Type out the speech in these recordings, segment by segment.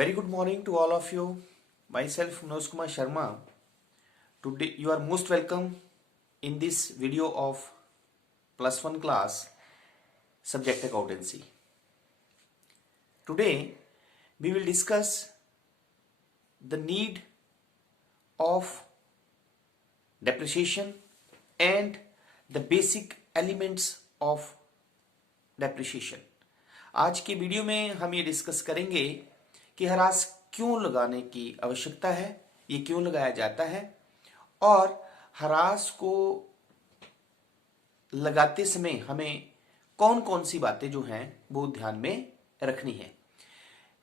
Very good morning to all of you. Myself Manoj Kumar Sharma. Today you are most welcome in this video of plus one class subject accountancy. Today we will discuss the need of depreciation and the basic elements of depreciation. आज की video में हम ये discuss करेंगे कि ह्रास क्यों लगाने की आवश्यकता है, ये क्यों लगाया जाता है और ह्रास को लगाते समय हमें कौन कौन सी बातें जो हैं वो ध्यान में रखनी है।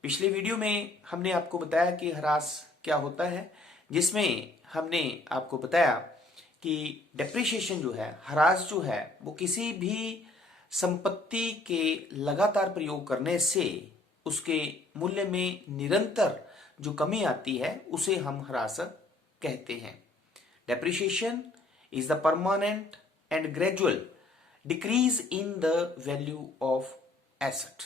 पिछले वीडियो में हमने आपको बताया कि ह्रास क्या होता है, जिसमें हमने आपको बताया कि डेप्रिसिएशन जो है, ह्रास जो है वो किसी भी संपत्ति के लगातार प्रयोग करने से उसके मूल्य में निरंतर जो कमी आती है उसे हम ह्रास कहते हैं। Depreciation is the permanent and gradual decrease in the value of asset.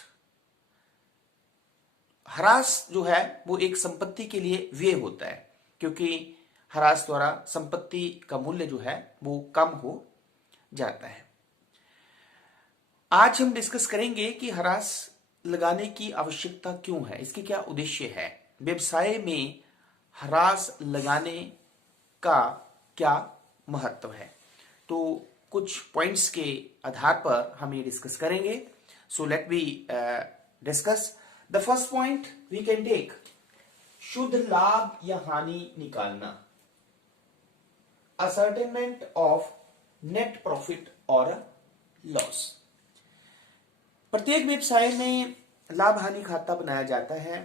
ह्रास जो है वो एक संपत्ति के लिए व्यय होता है, क्योंकि ह्रास द्वारा संपत्ति का मूल्य जो है वो कम हो जाता है। आज हम डिस्कस करेंगे कि ह्रास लगाने की आवश्यकता क्यों है, इसके क्या उद्देश्य है, व्यवसाय में ह्रास लगाने का क्या महत्व है। तो कुछ पॉइंट्स के आधार पर हम ये डिस्कस करेंगे। So let we discuss the first point we can take, शुद्ध लाभ या हानि निकालना, असर्टेनमेंट ऑफ नेट प्रॉफिट और लॉस। प्रत्येक व्यवसाय में लाभ हानि खाता बनाया जाता है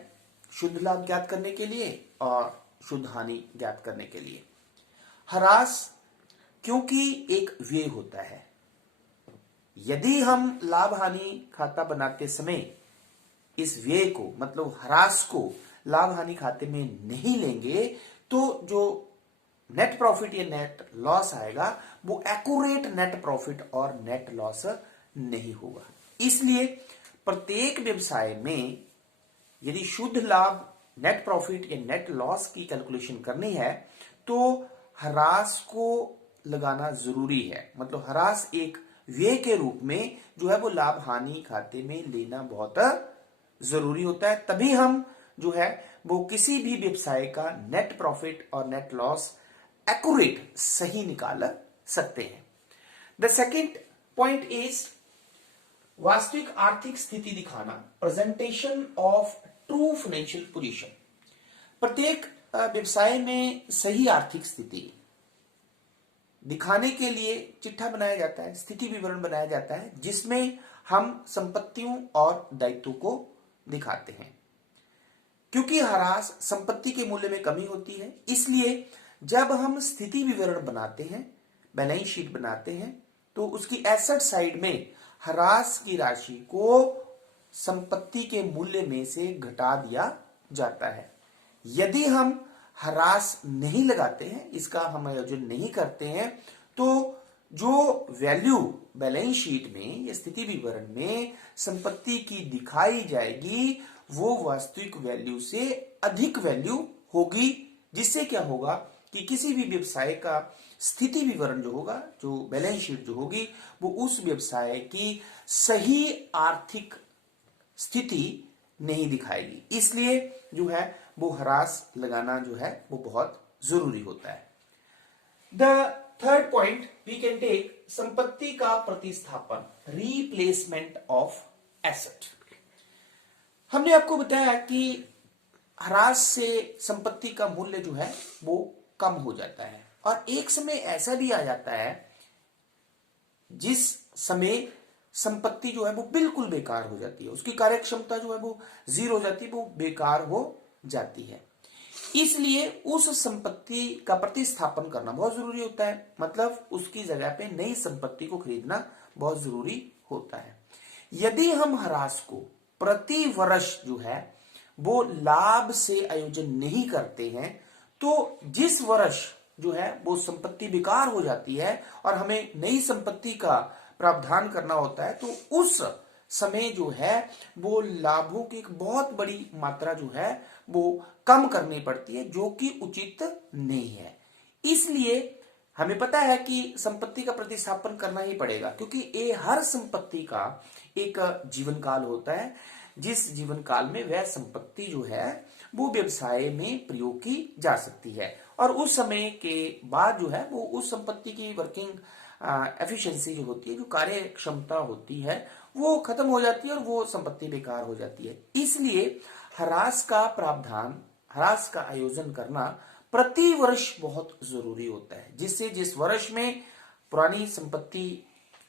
शुद्ध लाभ ज्ञात करने के लिए और शुद्ध हानि ज्ञात करने के लिए। ह्रास क्योंकि एक व्यय होता है, यदि हम लाभ हानि खाता बनाते समय इस व्यय को मतलब ह्रास को लाभ हानि खाते में नहीं लेंगे तो जो नेट प्रॉफिट या नेट लॉस आएगा वो एक्यूरेट नेट प्रॉफिट और नेट लॉस नहीं होगा। इसलिए प्रत्येक व्यवसाय में यदि शुद्ध लाभ, नेट प्रॉफिट या नेट लॉस की कैलकुलेशन करनी है तो ह्रास को लगाना जरूरी है। मतलब ह्रास एक व्यय के रूप में जो है वो लाभ हानि खाते में लेना बहुत जरूरी होता है, तभी हम जो है वो किसी भी व्यवसाय का नेट प्रॉफिट और नेट लॉस एक्यूरेट सही निकाल सकते हैं। द सेकेंड पॉइंट इज वास्तविक आर्थिक स्थिति दिखाना, presentation of true financial position. प्रत्येक व्यवसाय में सही आर्थिक स्थिति दिखाने के लिए चिट्ठा बनाया जाता है, स्थिति विवरण बनाया जाता है, जिसमें हम संपत्तियों और दायित्वों को दिखाते हैं। क्योंकि ह्रास संपत्ति के मूल्य में कमी होती है, इसलिए जब हम स्थिति विवरण बनाते हैं, बैलेंस शीट बनाते हैं, तो उसकी एसेट साइड में ह्रास की राशि को संपत्ति के मूल्य में से घटा दिया जाता है। यदि हम ह्रास नहीं लगाते हैं, इसका हम आयोजन नहीं करते हैं, तो जो वैल्यू बैलेंस शीट में या स्थिति विवरण में संपत्ति की दिखाई जाएगी वो वास्तविक वैल्यू से अधिक वैल्यू होगी, जिससे क्या होगा कि किसी भी व्यवसाय का स्थिति विवरण जो होगा, जो बैलेंस शीट जो होगी, वो उस व्यवसाय की सही आर्थिक स्थिति नहीं दिखाएगी। इसलिए जो है वो ह्रास लगाना जो है वो बहुत जरूरी होता है। The third point we can take, संपत्ति का प्रतिस्थापन, रिप्लेसमेंट ऑफ एसेट। हमने आपको बताया कि ह्रास से संपत्ति का मूल्य जो है वो कम हो जाता है और एक समय ऐसा भी आ जाता है जिस समय संपत्ति जो है वो बिल्कुल बेकार हो जाती है, उसकी कार्यक्षमता जो है वो जीरो हो जाती है, वो बेकार हो जाती है। इसलिए उस संपत्ति का प्रतिस्थापन करना बहुत जरूरी होता है, मतलब उसकी जगह पे नई संपत्ति को खरीदना बहुत जरूरी होता है। यदि हम ह्रास को प्रति वर्ष जो है वो लाभ से आयोजन नहीं करते हैं तो जिस वर्ष जो है वो संपत्ति बेकार हो जाती है और हमें नई संपत्ति का प्रावधान करना होता है, तो उस समय जो है वो लाभों की एक बहुत बड़ी मात्रा जो है वो कम करनी पड़ती है, जो कि उचित नहीं है। इसलिए हमें पता है कि संपत्ति का प्रतिस्थापन करना ही पड़ेगा, क्योंकि ये हर संपत्ति का एक जीवन काल होता है, जिस जीवन काल में वह संपत्ति जो है वो व्यवसाय में प्रयोग की जा सकती है, और उस समय के बाद जो है वो उस संपत्ति की वर्किंग एफिशिएंसी जो होती है, जो कार्य क्षमता होती है, वो खत्म हो जाती है और वो संपत्ति बेकार हो जाती है। इसलिए ह्रास का प्रावधान, ह्रास का आयोजन करना प्रति वर्ष बहुत जरूरी होता है, जिससे जिस वर्ष में पुरानी संपत्ति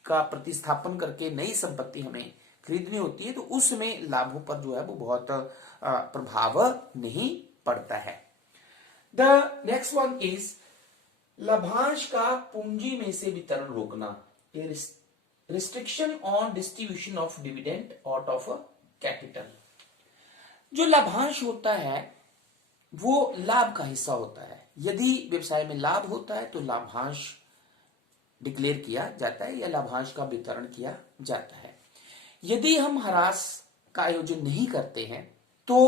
का प्रतिस्थापन करके नई संपत्ति हमें खरीदनी होती है, तो उसमें लाभों पर जो है वो बहुत प्रभाव नहीं पड़ता है। द नेक्स्ट वन इज लाभांश का पूंजी में से वितरण रोकना, restriction on distribution of dividend out of capital. जो लाभांश होता है वो लाभ का हिस्सा होता है। यदि व्यवसाय में लाभ होता है तो लाभांश डिक्लेयर किया जाता है या लाभांश का वितरण किया जाता है। यदि हम ह्रास का आयोजन नहीं करते हैं तो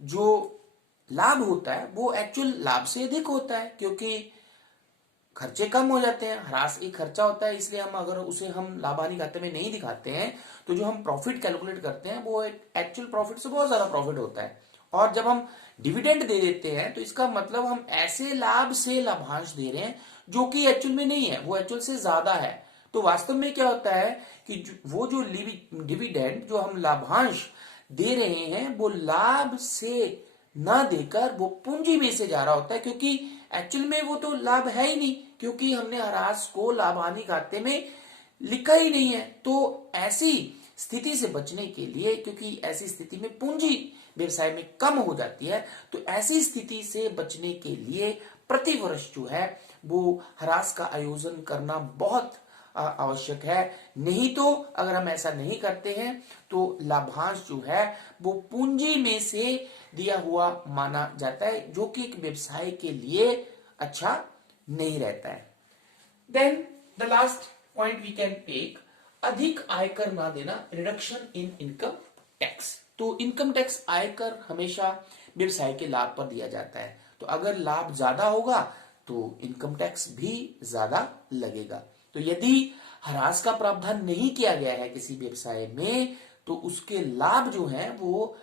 जो लाभ होता है वो एक्चुअल लाभ से अधिक होता है, क्योंकि खर्चे कम हो जाते हैं। ह्रास एक खर्चा होता है, इसलिए हम अगर उसे हम लाभ हानि खाते में नहीं दिखाते हैं तो जो हम प्रॉफिट कैलकुलेट करते हैं वो एक्चुअल प्रॉफिट से बहुत ज्यादा प्रॉफिट होता है। और जब हम डिविडेंड दे देते हैं तो इसका मतलब हम ऐसे लाभ से लाभांश दे रहे हैं जो कि एक्चुअल में नहीं है, वो एक्चुअल से ज्यादा है। तो वास्तव में क्या होता है कि वो जो डिविडेंड, जो हम लाभांश दे रहे हैं, वो लाभ से ना देकर वो पूंजी में से जा रहा होता है, क्योंकि एक्चुअल में वो तो लाभ है ही नहीं, क्योंकि हमने ह्रास को लाभ हानि खाते में लिखा ही नहीं है। तो ऐसी स्थिति से बचने के लिए, क्योंकि ऐसी स्थिति में पूंजी व्यवसाय में कम हो जाती है, तो ऐसी स्थिति से बचने के लिए प्रति वर्ष जो है वो ह्रास का आयोजन करना बहुत आवश्यक है। नहीं तो अगर हम ऐसा नहीं करते हैं तो लाभांश जो है वो पूंजी में से दिया हुआ माना जाता है, जो कि एक व्यवसाय के लिए अच्छा नहीं रहता है। Then the last point we can take, अधिक आयकर ना देना, रिडक्शन इन इनकम टैक्स। तो इनकम टैक्स आयकर हमेशा व्यवसाय के लाभ पर दिया जाता है, तो अगर लाभ ज्यादा होगा तो इनकम टैक्स भी ज्यादा लगेगा। तो यदि ह्रास का प्रावधान नहीं किया गया है किसी व्यवसाय में तो उसके लाभ जो हैं वो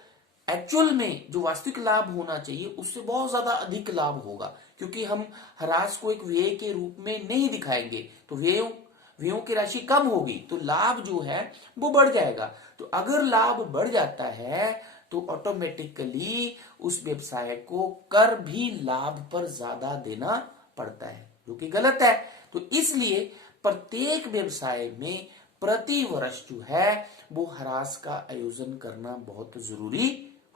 एक्चुअल में जो वास्तविक लाभ होना चाहिए उससे बहुत ज्यादा अधिक लाभ होगा, क्योंकि हम ह्रास को एक व्यय के रूप में नहीं दिखाएंगे तो व्ययों की राशि कम होगी, तो लाभ जो है वो बढ़ जाएगा। तो अगर लाभ बढ़ जाता है तो ऑटोमेटिकली उस व्यवसाय को कर भी लाभ पर ज्यादा देना पड़ता है, जो कि गलत है। तो इसलिए प्रत्येक व्यवसाय में प्रति वर्ष जो है वो ह्रास का आयोजन करना बहुत जरूरी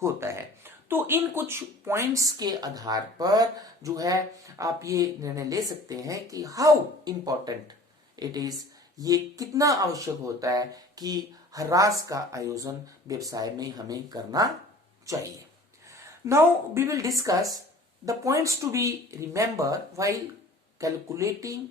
होता है। तो इन कुछ पॉइंट्स के आधार पर जो है आप ये निर्णय ले सकते हैं कि हाउ इंपॉर्टेंट इट इज, ये कितना आवश्यक होता है कि ह्रास का आयोजन व्यवसाय में हमें करना चाहिए। Now we will discuss the points to be remember while calculating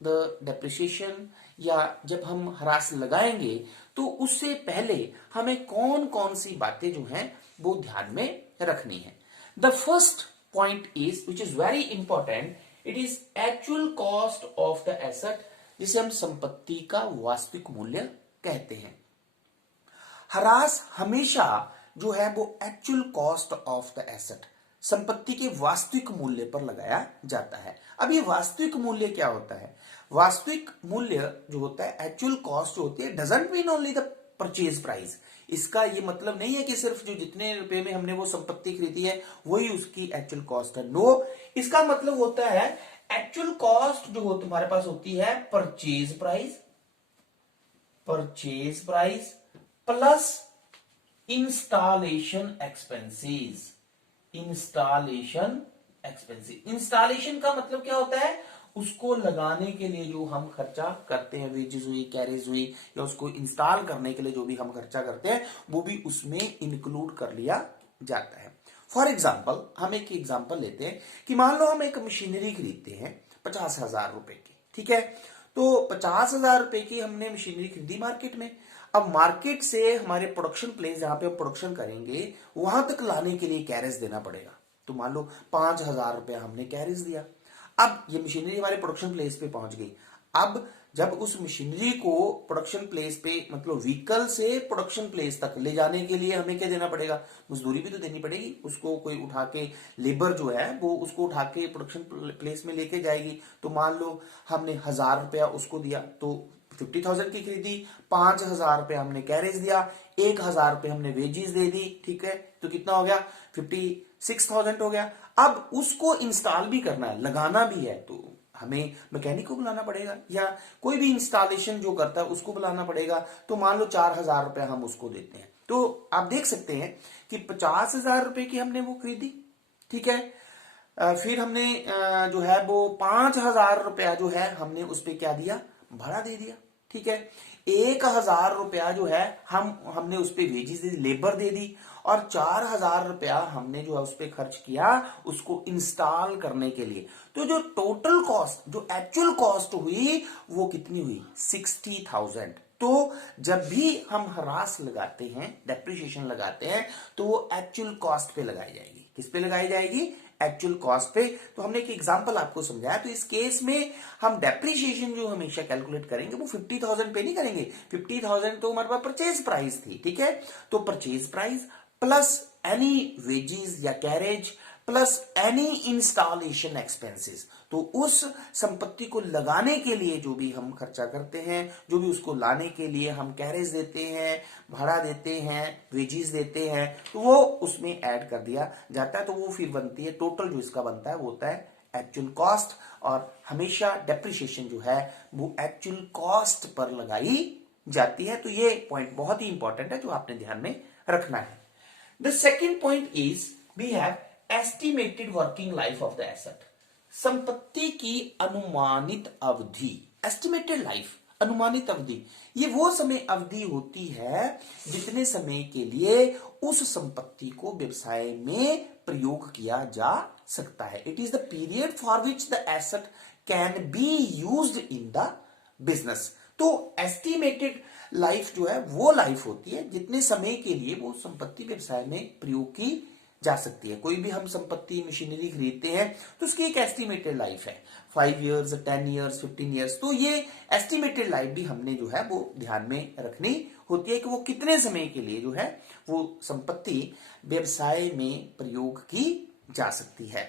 the depreciation, या जब हम ह्रास लगाएंगे तो उससे पहले हमें कौन कौन सी बातें जो हैं वो ध्यान में रखनी है। The first point is which is very important, it is actual cost of the asset, जिसे हम संपत्ति का वास्तविक मूल्य कहते हैं। ह्रास हमेशा जो है वो actual cost of the asset, संपत्ति के वास्तविक मूल्य पर लगाया जाता है। अब ये वास्तविक मूल्य क्या होता है? वास्तविक मूल्य जो होता है, एक्चुअल कॉस्ट जो होती है, doesn't mean only the purchase price. इसका ये मतलब नहीं है कि सिर्फ जो जितने रुपए में हमने वो संपत्ति खरीदी है वही उसकी एक्चुअल कॉस्ट है। नो, इसका मतलब होता है एक्चुअल कॉस्ट जो हो तुम्हारे पास होती है purchase price plus installation expenses. Installation का मतलब क्या होता है? उसको लगाने के लिए जो हम खर्चा करते हैं, वेजेस हुई, कैरेज हुई, या उसको इंस्टॉल करने के लिए जो भी हम खर्चा करते हैं वो भी उसमें इंक्लूड कर लिया जाता है। फॉर एग्जाम्पल, हम एक एग्जाम्पल लेते हैं कि मान लो हम एक मशीनरी खरीदते हैं 50,000 रुपए की, ठीक है। तो 50,000 रुपए की हमने मशीनरी खरीदी मार्केट में। अब मार्केट से हमारे प्रोडक्शन प्लेस जहां पे हम प्रोडक्शन करेंगे वहां तक लाने के लिए कैरेज देना पड़ेगा। तो मान लो 5,000 रुपया हमने कैरेज दिया। अब ये मशीनरी हमारे प्रोडक्शन प्लेस पे पहुंच गई। अब जब उस मशीनरी को प्रोडक्शन प्लेस पे मतलब व्हीकल से प्रोडक्शन प्लेस तक ले जाने के लिए हमें क्या देना पड़ेगा, मजदूरी भी तो देनी पड़ेगी। उसको कोई उठा के, लेबर जो है वो उसको उठा के प्रोडक्शन प्लेस में लेके जाएगी। तो मान लो हमने 1,000 रुपया उसको दिया तो 50,000 की खरीदी, 5,000 रुपया हमने कैरेज दिया, 1,000 रुपये हमने वेजेस दे दी, ठीक है। तो कितना हो गया, 56,000 हो गया। अब उसको इंस्टॉल भी करना है, लगाना भी है, तो हमें मैकेनिक को बुलाना पड़ेगा या कोई भी इंस्टॉलेशन जो करता है उसको बुलाना पड़ेगा। तो मान लो 4,000 रुपया हम उसको देते हैं। तो आप देख सकते हैं कि 50,000 रुपए की हमने वो खरीदी, ठीक है। फिर हमने जो है वो 5,000 रुपया जो है हमने उस पर क्या दिया, भाड़ा दे दिया, ठीक है। 1,000 रुपया जो है हमने उस पर वेजेस दे दी, लेबर दे दी, और 4,000 रुपया हमने जो है उस पर खर्च किया उसको इंस्टॉल करने के लिए। तो जो टोटल कॉस्ट, जो एक्चुअल कॉस्ट हुई वो कितनी हुई, 60,000। तो जब भी हम ह्रास लगाते हैं, डेप्रिसिएशन लगाते हैं, तो वो एक्चुअल कॉस्ट पे लगाई जाएगी। किस पे लगाई जाएगी, एक्चुअल कॉस्ट पे। तो हमने एक एग्जांपल आपको समझाया। तो इस केस में हम डेप्रिसिएशन जो हमेशा कैलकुलेट करेंगे वो 50,000 पे नहीं करेंगे। 50,000 तो हमारे पास परचेज प्राइस थी, ठीक है। तो purchase price plus any wages या carriage plus any installation expenses. तो उस संपत्ति को लगाने के लिए जो भी हम खर्चा करते हैं, जो भी उसको लाने के लिए हम कैरेज देते हैं, भाड़ा देते हैं, वेजेस देते हैं, तो वो उसमें ऐड कर दिया जाता है। तो वो फिर बनती है, टोटल जो इसका बनता है वो होता है एक्चुअल कॉस्ट। और हमेशा डेप्रिसिएशन जो है वो एक्चुअल कॉस्ट पर लगाई जाती है। तो ये पॉइंट बहुत ही इंपॉर्टेंट है जो आपने ध्यान में रखना है। The second point is we have estimated working life of the asset. संपत्ति की अनुमानित अवधि, एस्टिमेटेड लाइफ, अनुमानित अवधि, ये वो समय अवधि होती है जितने समय के लिए उस संपत्ति को व्यवसाय में प्रयोग किया जा सकता है। It is the period for which the asset can be used in the business. तो एस्टिमेटेड लाइफ जो है वो लाइफ होती है जितने समय के लिए वो संपत्ति व्यवसाय में प्रयोग की जा सकती है। कोई भी हम संपत्ति, मशीनरी खरीदते हैं तो उसकी एक एस्टिमेटेड लाइफ है, 5 इयर्स, 10 इयर्स, 15 इयर्स। तो ये एस्टिमेटेड लाइफ भी हमने जो है वो ध्यान में रखनी होती है कि वो कितने समय के लिए जो है वो संपत्ति व्यवसाय में प्रयोग की जा सकती है।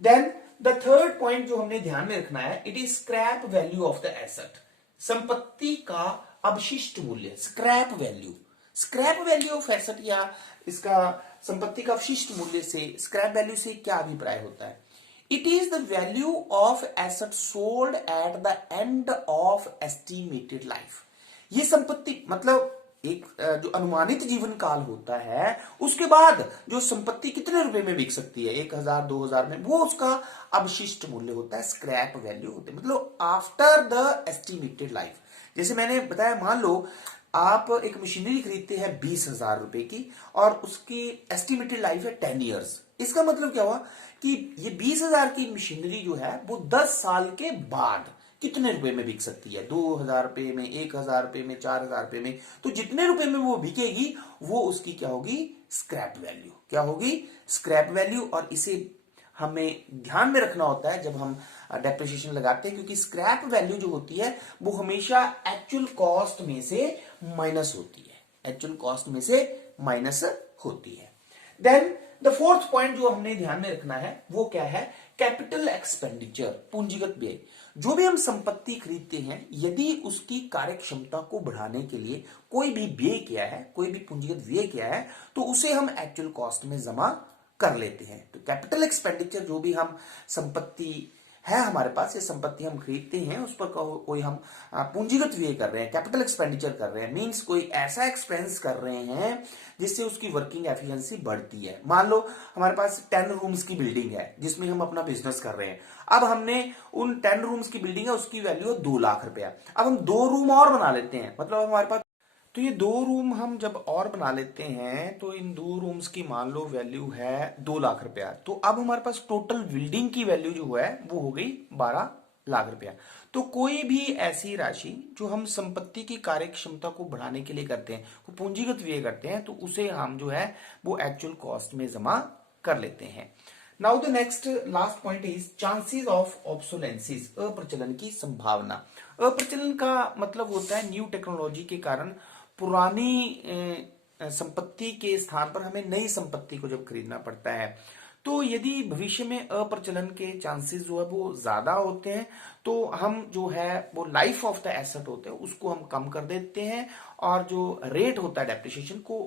देन द थर्ड पॉइंट जो हमने ध्यान में रखना है, it is scrap value of the asset. संपत्ति का अवशिष्ट मूल्य, scrap value. Scrap value of asset या इसका संपत्ति का अवशिष्ट मूल्य से, स्क्रैप वैल्यू से क्या अभिप्राय होता है? It is the value of asset sold at the end of estimated life. ये संपत्ति मतलब एक जो अनुमानित जीवन काल होता है उसके बाद जो संपत्ति कितने रुपए में बिक सकती है, 1,000, 2,000 में, वो उसका अवशिष्ट मूल्य होता है, स्क्रैप वैल्यू होते हैं। मतलब आफ्टर द एस्टिमेटेड लाइफ। जैसे मैंने बताया, मान लो आप एक मशीनरी खरीदते हैं 20,000 रुपए की और उसकी एस्टिमेटेड लाइफ है 10 इयर्स। इसका मतलब क्या हुआ कि ये 20,000 की मशीनरी जो है वो 10 साल के बाद कितने रुपए में बिक सकती है, 2,000 रुपए में, 1,000 रुपए में, 4,000 रुपए में। तो जितने रुपए में वो बिकेगी वो उसकी क्या होगी, स्क्रैप वैल्यू। क्या होगी, स्क्रैप वैल्यू। और इसे हमें ध्यान में रखना होता है जब हम डेप्रिसिएशन लगाते हैं, क्योंकि स्क्रैप वैल्यू जो होती है वो हमेशा एक्चुअल कॉस्ट में से माइनस होती है, एक्चुअल कॉस्ट में से माइनस होती है। देन द फोर्थ पॉइंट जो हमने ध्यान में रखना है वो क्या है, कैपिटल एक्सपेंडिचर, पूंजीगत व्यय। जो भी हम संपत्ति खरीदते हैं, यदि उसकी कार्य क्षमता को बढ़ाने के लिए कोई भी व्यय किया है, कोई भी पूंजीगत व्यय किया है, तो उसे हम एक्चुअल कॉस्ट में जमा कर लेते हैं। तो कैपिटल एक्सपेंडिचर, जो भी हम संपत्ति है हमारे पास, ये संपत्ति हम खरीदते हैं, उस पर कोई हम पूंजीगत व्यय कर रहे हैं, कैपिटल एक्सपेंडिचर कर रहे हैं, मींस कोई ऐसा एक्सपेंस कर रहे हैं जिससे उसकी वर्किंग एफिशिएंसी बढ़ती है। मान लो हमारे पास 10 रूम्स की बिल्डिंग है जिसमें हम अपना बिजनेस कर रहे हैं। अब हमने उन 10 रूम्स की बिल्डिंग है, उसकी वैल्यू है 2 लाख रुपया। अब हम 2 रूम और बना लेते हैं, मतलब हमारे पास, तो ये 2 रूम हम जब और बना लेते हैं तो इन 2 रूम्स की मान लो वैल्यू है 2 लाख रुपया। तो अब हमारे पास टोटल बिल्डिंग की वैल्यू जो है वो हो गई 12 लाख रुपया। तो कोई भी ऐसी राशि जो हम संपत्ति की कार्य क्षमता को बढ़ाने के लिए करते हैं, वो पूंजीगत व्यय करते हैं, तो उसे हम जो है वो एक्चुअल कॉस्ट में जमा कर लेते हैं। Now the next last point is chances of obsolescence, अप्रचलन की संभावना। अप्रचलन का मतलब होता है न्यू टेक्नोलॉजी के कारण पुरानी संपत्ति के स्थान पर हमें नई संपत्ति को जब खरीदना पड़ता है। तो यदि भविष्य में अप्रचलन के चांसेस जो है वो ज्यादा होते हैं, तो हम जो है वो लाइफ ऑफ द एसेट होते हैं उसको हम कम कर देते हैं, और जो रेट होता है डेप्रिसिएशन को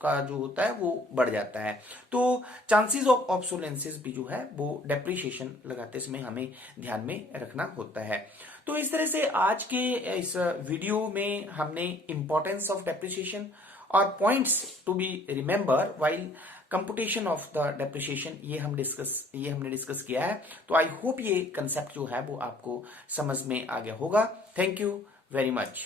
का जो होता है वो बढ़ जाता है। तो चांसेस ऑफ ऑब्सोलेंसिस भी जो है वो डेप्रिसिएशन लगाते समय हमें ध्यान में रखना होता है। तो इस तरह से आज के इस वीडियो में हमने इंपॉर्टेंस ऑफ डेप्रिसिएशन और points to be remember while computation of the depreciation ये हमने डिस्कस किया है। तो आई होप ये कंसेप्ट जो है वो आपको समझ में आ गया होगा। Thank you very much.